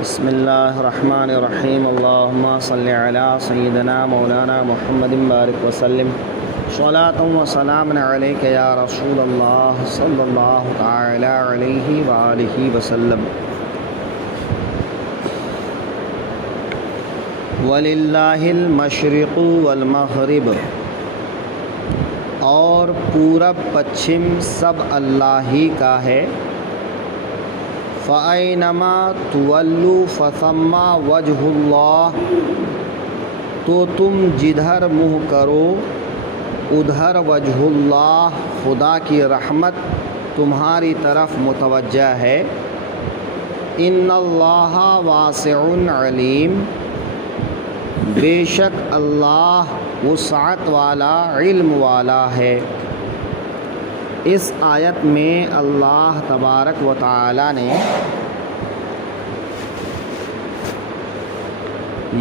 بسم اللہ الرحمن الرحیم اللہم صلی علی سیدنا مولانا محمد بارک وسلم صلاۃ و سلام علیک یا رسول اللہ صلی اللہ تعالی علیہ وآلہ وسلم۔ وَلِلَّهِ الْمَشْرِقُ وَالْمَغْرِبُ، اور پورب پچھم سب اللہ ہی کا ہے۔ فَأَيْنَمَا تُوَلُّوا فَثَمَّ وَجْهُ اللَّهِ، تو تم جدھر منہ کرو ادھر وجہ اللہ، خدا کی رحمت تمہاری طرف متوجہ ہے۔ ان اللہ واسع علیم، بے شک اللہ وسعت والا علم والا ہے۔ اس آیت میں اللہ تبارک و تعالی نے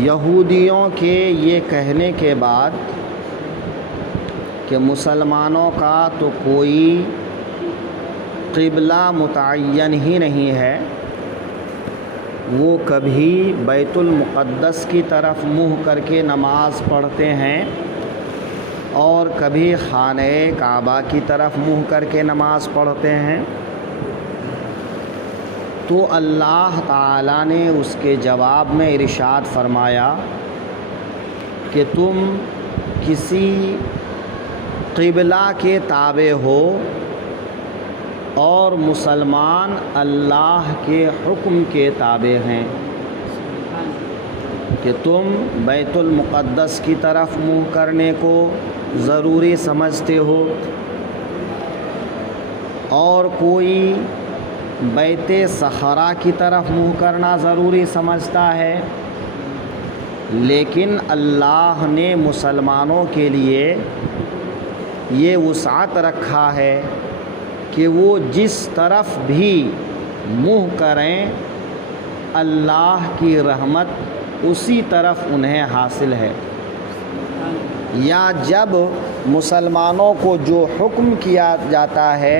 یہودیوں کے یہ کہنے کے بعد کہ مسلمانوں کا تو کوئی قبلہ متعین ہی نہیں ہے، وہ کبھی بیت المقدس کی طرف منہ کر کے نماز پڑھتے ہیں اور کبھی خانہ کعبہ کی طرف منہ کر کے نماز پڑھتے ہیں، تو اللہ تعالیٰ نے اس کے جواب میں ارشاد فرمایا کہ تم کسی قبلہ کے تابع ہو اور مسلمان اللہ کے حکم کے تابع ہیں کہ تم بیت المقدس کی طرف منہ کرنے کو ضروری سمجھتے ہو، اور کوئی بیت صخرہ کی طرف منہ کرنا ضروری سمجھتا ہے، لیکن اللہ نے مسلمانوں کے لیے یہ وسعت رکھا ہے کہ وہ جس طرف بھی منہ کریں اللہ کی رحمت اسی طرف انہیں حاصل ہے، یا جب مسلمانوں کو جو حکم کیا جاتا ہے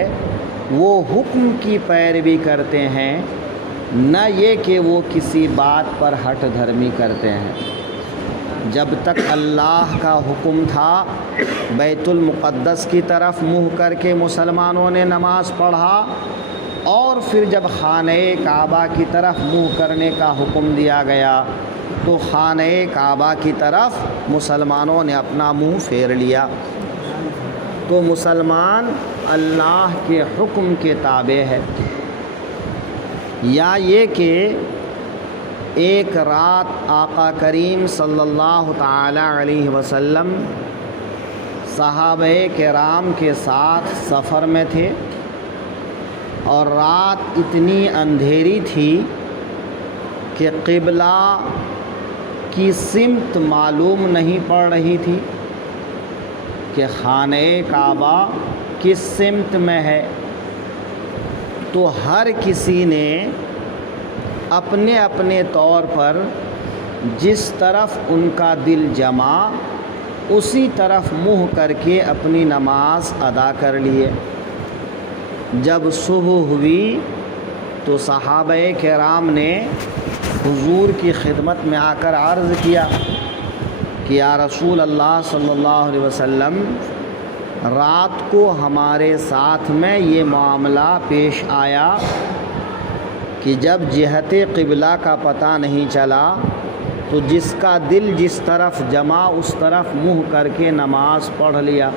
وہ حکم کی پیروی کرتے ہیں، نہ یہ کہ وہ کسی بات پر ہٹ دھرمی کرتے ہیں۔ جب تک اللہ کا حکم تھا بیت المقدس کی طرف منہ کر کے مسلمانوں نے نماز پڑھا، اور پھر جب خانہ کعبہ کی طرف منہ کرنے کا حکم دیا گیا تو خانہ کعبہ کی طرف مسلمانوں نے اپنا منہ پھیر لیا۔ تو مسلمان اللہ کے حکم کے تابع ہے۔ یا یہ کہ ایک رات آقا کریم صلی اللہ تعالی علیہ وسلم صحابہ کرام کے ساتھ سفر میں تھے، اور رات اتنی اندھیری تھی کہ قبلہ کی سمت معلوم نہیں پڑ رہی تھی کہ خانہ کعبہ کس سمت میں ہے، تو ہر کسی نے اپنے اپنے طور پر جس طرف ان کا دل جما اسی طرف منہ کر کے اپنی نماز ادا کر لیے۔ جب صبح ہوئی تو صحابہ کرام نے حضور کی خدمت میں آ کر عرض کیا کہ یا رسول اللہ صلی اللہ علیہ وسلم، رات کو ہمارے ساتھ میں یہ معاملہ پیش آیا کہ جب جہت قبلہ کا پتہ نہیں چلا تو جس کا دل جس طرف جما اس طرف منہ کر کے نماز پڑھ لیا۔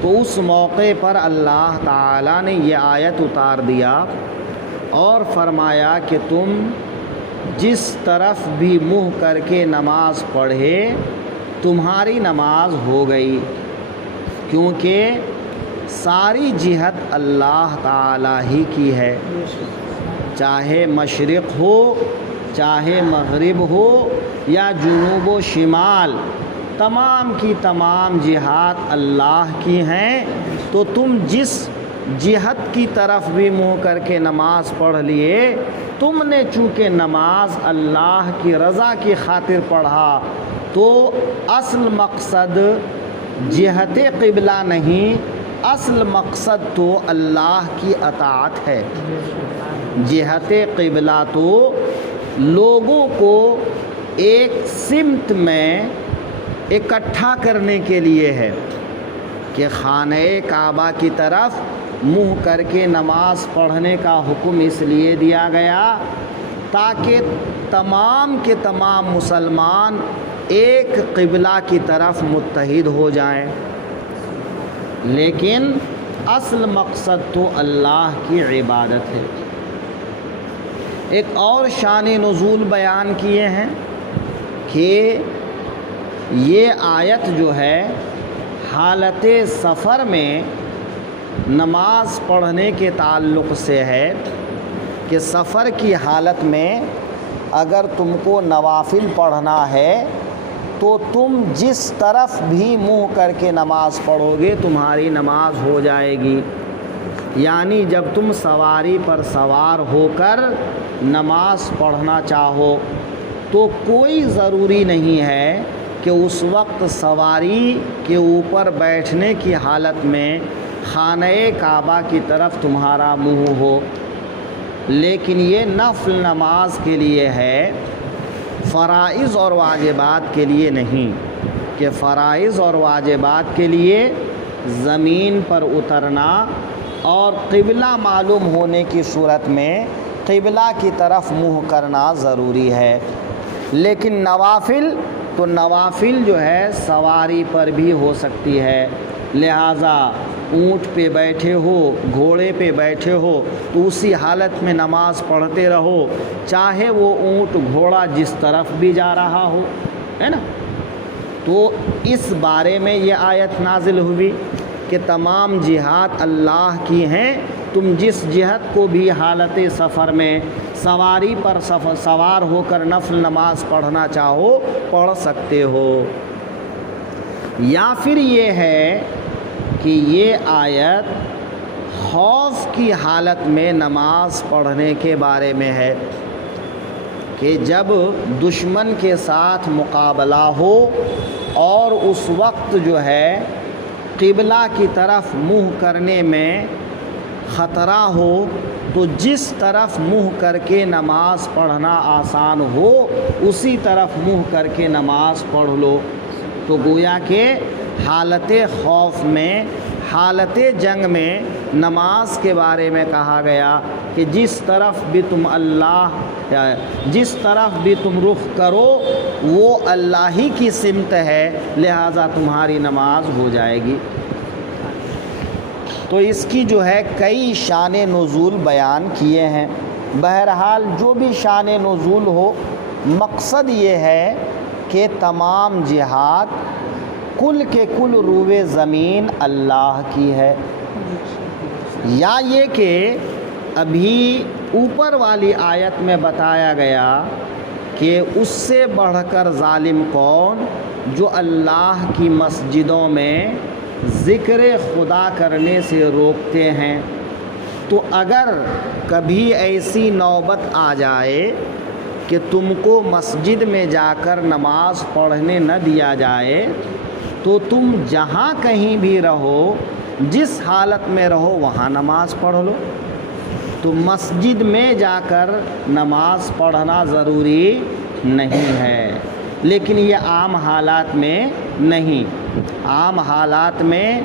تو اس موقع پر اللہ تعالیٰ نے یہ آیت اتار دیا اور فرمایا کہ تم جس طرف بھی منہ کر کے نماز پڑھے تمہاری نماز ہو گئی، کیونکہ ساری جہت اللہ تعالیٰ ہی کی ہے، چاہے مشرق ہو چاہے مغرب ہو یا جنوب و شمال، تمام کی تمام جہات اللہ کی ہیں۔ تو تم جس جہت کی طرف بھی منہ کر کے نماز پڑھ لیے، تم نے چونکہ نماز اللہ کی رضا کی خاطر پڑھا، تو اصل مقصد جہت قبلہ نہیں، اصل مقصد تو اللہ کی اطاعت ہے۔ جہت قبلہ تو لوگوں کو ایک سمت میں اکٹھا کرنے کے لیے ہے کہ خانہ کعبہ کی طرف منہ کر کے نماز پڑھنے کا حکم اس لیے دیا گیا تاکہ تمام کے تمام مسلمان ایک قبلہ کی طرف متحد ہو جائیں۔ لیکن اصل مقصد تو اللہ کی عبادت ہے۔ ایک اور شان نزول بیان کیے ہیں کہ یہ آیت جو ہے حالت سفر میں نماز پڑھنے کے تعلق سے ہے کہ سفر کی حالت میں اگر تم کو نوافل پڑھنا ہے تو تم جس طرف بھی منہ کر کے نماز پڑھو گے تمہاری نماز ہو جائے گی۔ یعنی جب تم سواری پر سوار ہو کر نماز پڑھنا چاہو تو کوئی ضروری نہیں ہے کہ اس وقت سواری کے اوپر بیٹھنے کی حالت میں خانہ کعبہ کی طرف تمہارا منہ ہو، لیکن یہ نفل نماز کے لیے ہے، فرائض اور واجبات کے لیے نہیں، کہ فرائض اور واجبات کے لیے زمین پر اترنا اور قبلہ معلوم ہونے کی صورت میں قبلہ کی طرف منہ کرنا ضروری ہے۔ لیکن نوافل جو ہے سواری پر بھی ہو سکتی ہے، لہٰذا اونٹ پہ بیٹھے ہو، گھوڑے پہ بیٹھے ہو تو اسی حالت میں نماز پڑھتے رہو، چاہے وہ اونٹ گھوڑا جس طرف بھی جا رہا ہو، ہے نا۔ تو اس بارے میں یہ آیت نازل ہوئی کہ تمام جہات اللہ کی ہیں، تم جس جہت کو بھی حالت سفر میں سواری پر سوار ہو کر نفل نماز پڑھنا چاہو پڑھ سکتے ہو۔ یا پھر یہ ہے کہ یہ آیت خوف کی حالت میں نماز پڑھنے کے بارے میں ہے کہ جب دشمن کے ساتھ مقابلہ ہو اور اس وقت جو ہے قبلہ کی طرف منہ کرنے میں خطرہ ہو تو جس طرف منہ کر کے نماز پڑھنا آسان ہو اسی طرف منہ کر کے نماز پڑھ لو۔ تو گویا کہ حالت خوف میں، حالت جنگ میں نماز کے بارے میں کہا گیا کہ جس طرف بھی تم رخ کرو وہ اللہ ہی کی سمت ہے، لہٰذا تمہاری نماز ہو جائے گی۔ تو اس کی جو ہے کئی شان نزول بیان کیے ہیں۔ بہرحال جو بھی شان نزول ہو، مقصد یہ ہے کہ تمام جہات کل کے کل روئے زمین اللہ کی ہے، یا یہ کہ ابھی اوپر والی آیت میں بتایا گیا کہ اس سے بڑھ کر ظالم کون جو اللہ کی مسجدوں میں ذکر خدا کرنے سے روکتے ہیں۔ تو اگر کبھی ایسی نوبت آ جائے کہ تم کو مسجد میں جا کر نماز پڑھنے نہ دیا جائے تو تم جہاں کہیں بھی رہو، جس حالت میں رہو وہاں نماز پڑھ لو۔ تو مسجد میں جا کر نماز پڑھنا ضروری نہیں ہے، لیکن یہ عام حالات میں نہیں۔ عام حالات میں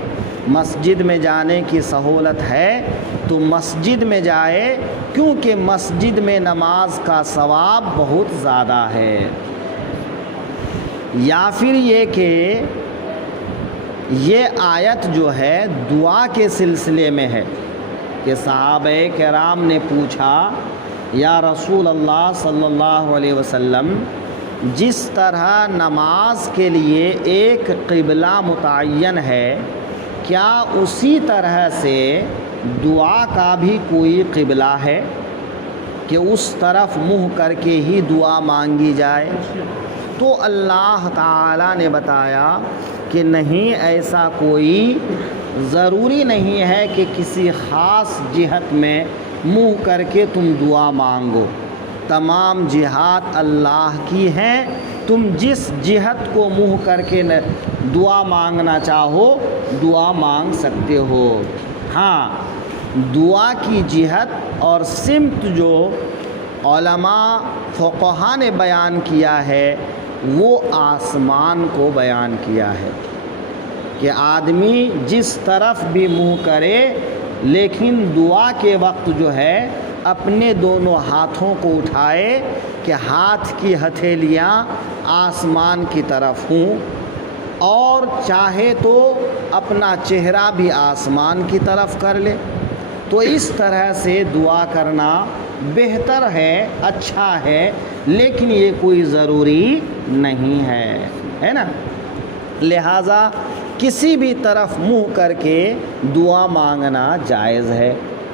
مسجد میں جانے کی سہولت ہے تو مسجد میں جائے، کیونکہ مسجد میں نماز کا ثواب بہت زیادہ ہے۔ یا پھر یہ کہ یہ آیت جو ہے دعا کے سلسلے میں ہے کہ صحابہ کرام نے پوچھا یا رسول اللہ صلی اللہ علیہ وسلم، جس طرح نماز کے لیے ایک قبلہ متعین ہے، کیا اسی طرح سے دعا کا بھی کوئی قبلہ ہے کہ اس طرف منہ کر کے ہی دعا مانگی جائے؟ تو اللہ تعالیٰ نے بتایا کہ نہیں، ایسا کوئی ضروری نہیں ہے کہ کسی خاص جہت میں منہ کر کے تم دعا مانگو، تمام جہات اللہ کی ہیں، تم جس جہت کو منہ کر کے دعا مانگنا چاہو دعا مانگ سکتے ہو۔ ہاں، دعا کی جہت اور سمت جو علماء فقہا نے بیان کیا ہے وہ آسمان کو بیان کیا ہے کہ آدمی جس طرف بھی منہ کرے لیکن دعا کے وقت جو ہے اپنے دونوں ہاتھوں کو اٹھائے کہ ہاتھ کی ہتھیلیاں آسمان کی طرف ہوں، اور چاہے تو اپنا چہرہ بھی آسمان کی طرف کر لے۔ تو اس طرح سے دعا کرنا بہتر ہے، اچھا ہے، لیکن یہ کوئی ضروری نہیں ہے نا۔ لہٰذا کسی بھی طرف منہ کر کے دعا مانگنا جائز ہے۔